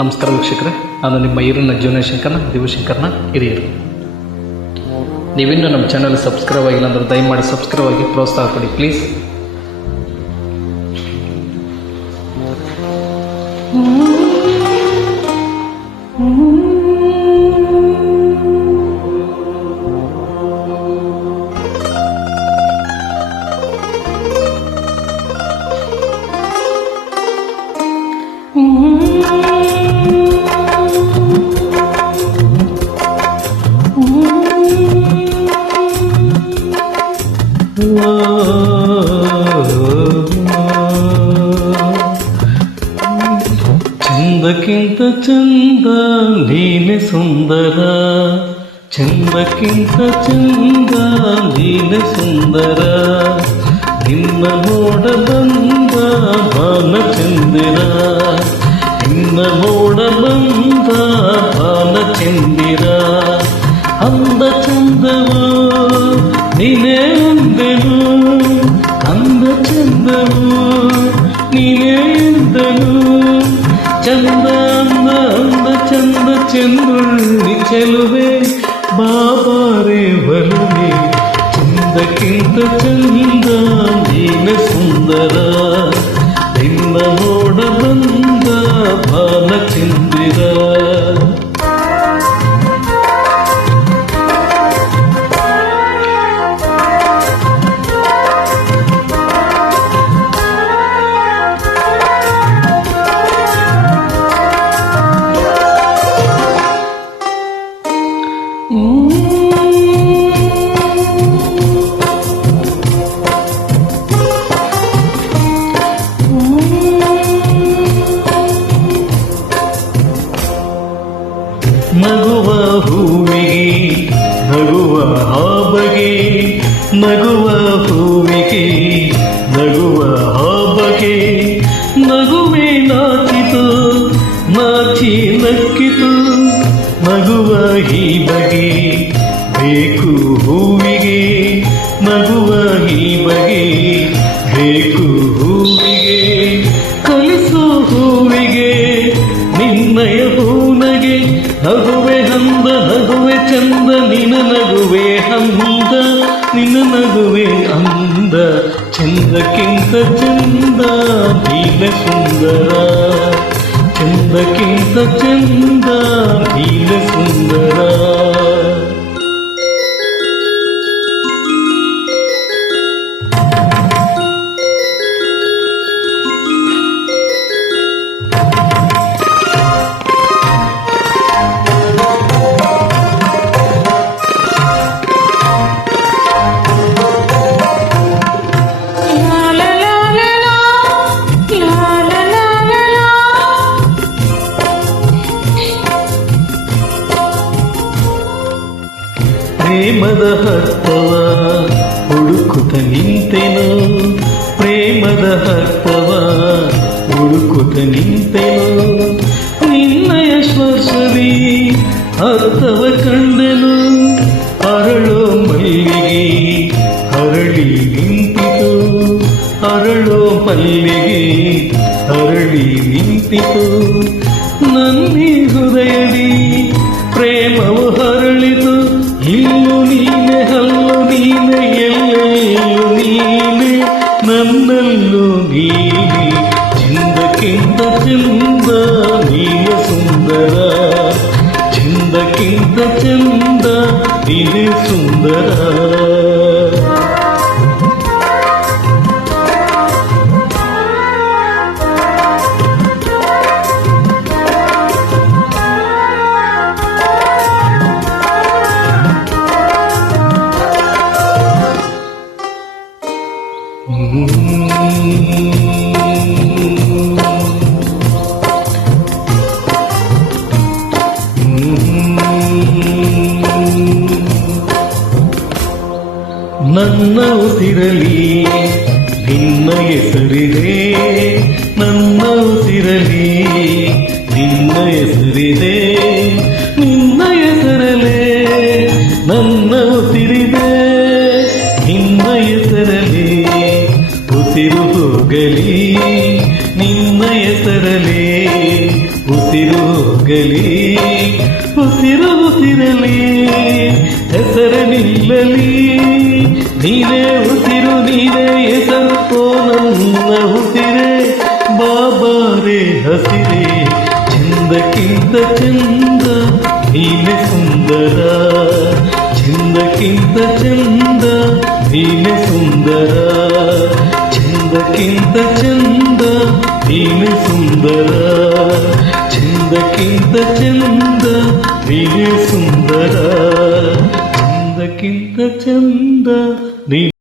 ನಮಸ್ಕಾರ ವೀಕ್ಷಕರೇ, ನಾನು ನಿಮ್ಮ ಈರಿನ ಜೀವನಶಂಕರನ ದಿವ್ಯಶಂಕರನ ಹಿರಿಯರು. ನೀವಿನ್ನೂ ನಮ್ಮ ಚಾನಲ್ ಸಬ್ಸ್ಕ್ರೈಬ್ ಆಗಿಲ್ಲ ಅಂದರೆ ದಯಮಾಡಿ ಸಬ್ಸ್ಕ್ರೈಬ್ ಆಗಿ ಪ್ರೋತ್ಸಾಹ ಕೊಡಿ ಪ್ಲೀಸ್. ಚಂದಕ್ಕಿಂತ ಚಂದ ನೀನೆ ಸುಂದರ, ಚಂದಕ್ಕಿಂತ ಚಂದ ನೀನೆ ಸುಂದರ, ನಿನ್ನ ನೋಡ ಬಂದ ಬಾಲಚಂದಿರ, ನಿನ್ನ ನೋಡ ಬಂದ ಬಾಲಚಂದಿರ, ಅಂದ ಚಂದವು ನೀನೇ ಎಂದೆನು, ಅಂದ ಚಂದವು ನೀನೇ ಎಂದನು, ಚಂದ ಅಂದ ಅಂದ ಚಂದ ಚೆಂದುಳ್ಳಿ ಚೆಲುವೆ ಬಾಬಾರೆ ಬಲುವೆ, ಚಂದಕ್ಕಿಂತ ಚಂದ ನೀನ ಸುಂದರ, ನಿನ್ನ ನೋಡ ಬಂದ ಬಾಲಚಂದಿರ. ನಗುವ ಹೂವಿಗೆ ನಗುವ ಹಾಬಗೆ, ನಗುವ ಹೂವಿಗೆ ನಗುವ ಹಾಬಗೆ, ನಗುವೆ ನಾಚಿತು ನಾಚಿ ನಕ್ಕಿತು, ನಗುವ ಈ ಬಗೆ ಬೇಕು ಹೂವಿಗೆ, ನಗುವ ಈ ಬಗೆ ಬೇಕು ಹೂವಿಗೆ, ಕಲಿಸು ಹೂವಿಗೆ ನಿನ್ನಯ ಹೂನಗೆ, ನಗುವೆ ಹಂದ ನಗುವೆ ಚಂದ ನಿನ್ನ ನಗುವೆ ಹಂದ, ನಿನ್ನ ನಗುವೆ ಅಂದ, ಚಂದಕ್ಕಿಂತ ಚಂದ ನೀನ ಸುಂದರ, ಚಂದಕ್ಕಿಂತ ಚಂದ ನೀನ ಸುಂದರ. ಪ್ರೇಮದ ಹತ್ತವ ಹುಡುಕುತ್ತ ನಿಂತೆನು, ಪ್ರೇಮದ ಹತ್ತವ ಹುಡುಕುತ್ತ ನಿಂತೆನು, ನಿನ್ನಯ ಸ್ಪರ್ಶದಿ ಅರ್ಥವ ಕಂಡೆನು, ಅರಳೋ ಮಲ್ಲಿಗೆ ಅರಳಿ ನಿಂತಿತು, ಅರಳೋ ಮಲ್ಲಿಗೆ ಅರಳಿ ನಿಂತಿತು, ನನ್ನಿ ಹೃದಯದಿ ಪ್ರೇಮವು ಹರಳಿತು, ಇಲ್ಲು ನೀನೆ ಹಲ್ಲು ನೀನೆ ಎಲ್ಲೆಲ್ಲೂ ನೀನೆ ನನ್ನಲ್ಲೂ ನೀನೆ, ಚಂದಕ್ಕಿಂತ ಚಂದ ನೀನೆ ಸುಂದರ, ಚಂದಕ್ಕಿಂತ ಚಂದ ನೀನೆ ಸುಂದರ. ನನ್ನ ಉಸಿರಲಿ ನಿನ್ನ ಹೆಸರಿದೆ, ನನ್ನ ಉಸಿರಲಿ ನಿನ್ನ ಹೆಸರಿದೆ, ನಿನ್ನ ಹೆಸರಲೇ ನನ್ನ ಉಸಿರಿದೆ, ನಿನ್ನ ಹೆಸರಲಿ ಉಸಿರು ಹೋಗಲಿ, ನಿನ್ನ ಹೆಸರಲೇ ಉಸಿರು ಉಸಿರು ಹೋಗಲಿ ಉಸಿರು ಉಸಿರಲಿ ಹೆಸರ ನಿಲ್ಲಲಿ ನೀನೇ ಉಸಿರು ನೀನೇ ಹೆಸರು ಓ ನನ್ನ ಉಸಿರೇ ಬಾಬಾರೆ ಹಸಿರೇ ಚಂದಕ್ಕಿಂತ ಚಂದ ನೀನೆ ಸುಂದರ ಚಂದಕ್ಕಿಂತ ಚಂದ ನೀನೆ ಸುಂದರ ಚಂದಕ್ಕಿಂತ ಚಂದ ನೀನೆ ಸುಂದರ ಚಂದಕ್ಕಿಂತ ಚಂದ ನೀನೆ ಸುಂದರ ಚಂದಕ್ಕಿಂತ ಚಂದ ನೀ